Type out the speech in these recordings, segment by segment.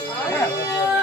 என்ன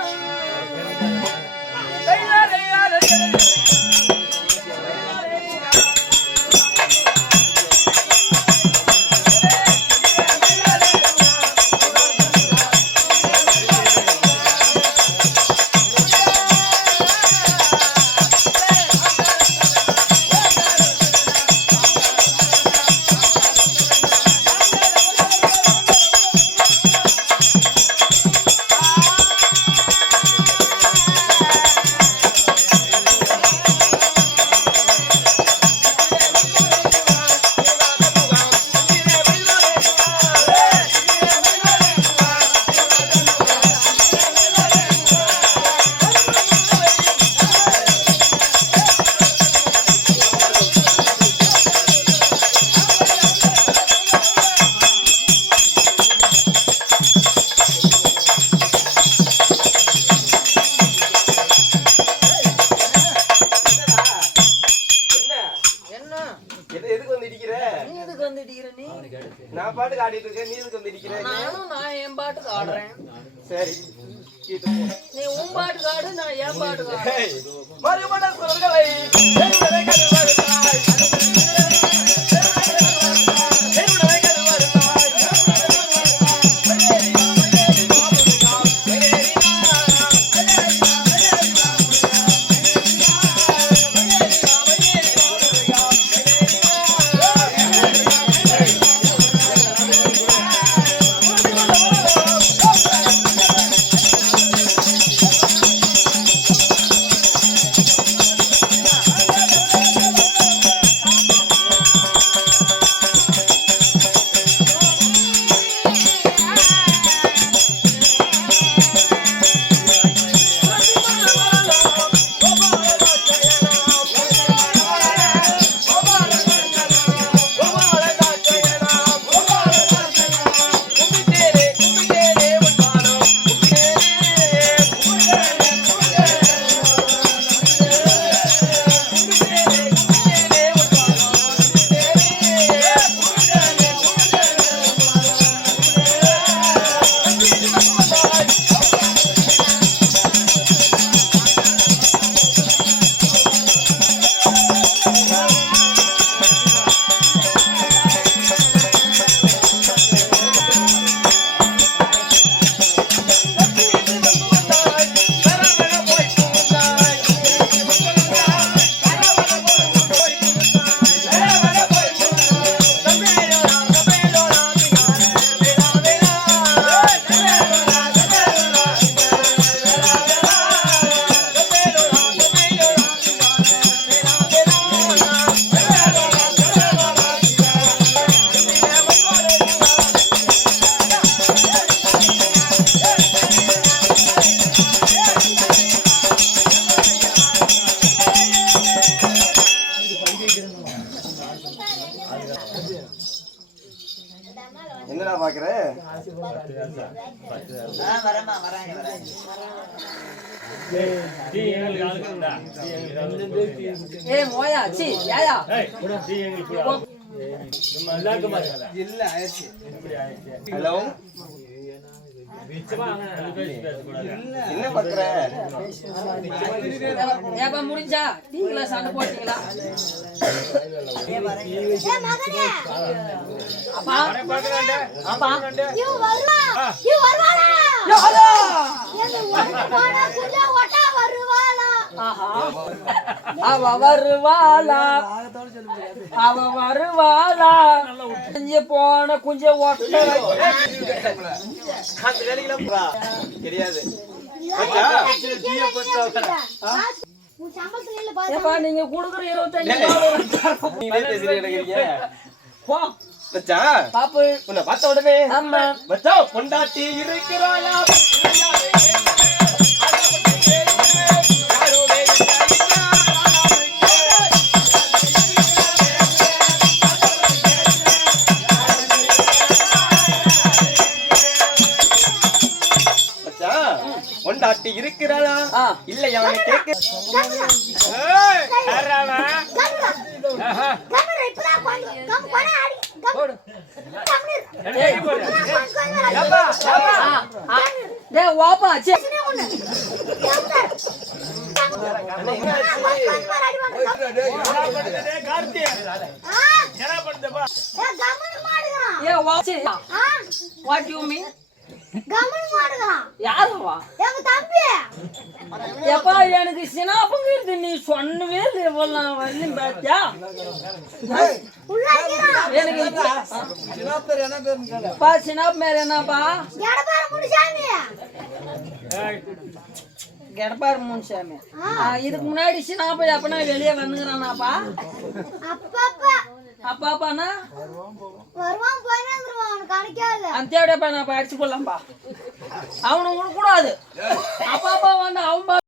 இடிக்கிற நீ எதுக்கு வந்து அடிக்கிற நீ? நான் பாட்டுக்கு ஆடிட்டு இருக்கேன் நீ எதுக்கு வந்து இடிக்கிற நானும் நான் என் பாட்டுக்கு ஆடுறேன். சரி. நீ உன் பாட்டுக்கு ஆடு நான் என் பாட்டுக்கு ஆடு. மறுமண குரல்களை ஏ மோயா சி யாயா ஹலோ? என்ன ஏப்பா முடிஞ்சா நீங்களா சண்டை போட்டீங்களா? அப்பா. அப்பா. இவன் வருவா. இவன் அவ வருவாளா? அவ வருவாளா? குஞ்சு போன குஞ்ச ஒட்ட. தெரியாது நீங்க குடுக்குற இருபத்தஞ்சு உன்னை பார்த்த உடனே பொண்டாட்டி இருக்கிறாளா? பொண்டாட்டி இருக்கிறாளா? ஆ. இல்லையா அவனை கேட்க கம்முனு இப்பதான் கொஞ்சம் கம் யாரவா? எங்க தம்பி. எப்பா எனக்கு சினாப்பங்க இருக்கு நீ சொன்னவே இல்லை இவ்வளவு பாத்தியா. எனக்கு சினாப் மேல என்னப்பா? கெடப்பாரு முன்சாமி. இதுக்கு முன்னாடி சினாப்பா எப்பனா வெளியே வந்துக்கிறானாப்பா. அப்பப்ப. அப்பாப்பானா? வருவான் போயினே இருந்துருவான் அவனுக்கு கணக்காது. அந்த நான் அடிச்சு போடலாம்பா அவனுக்கு கூடாது. அப்பா அப்பா வந்து அவன்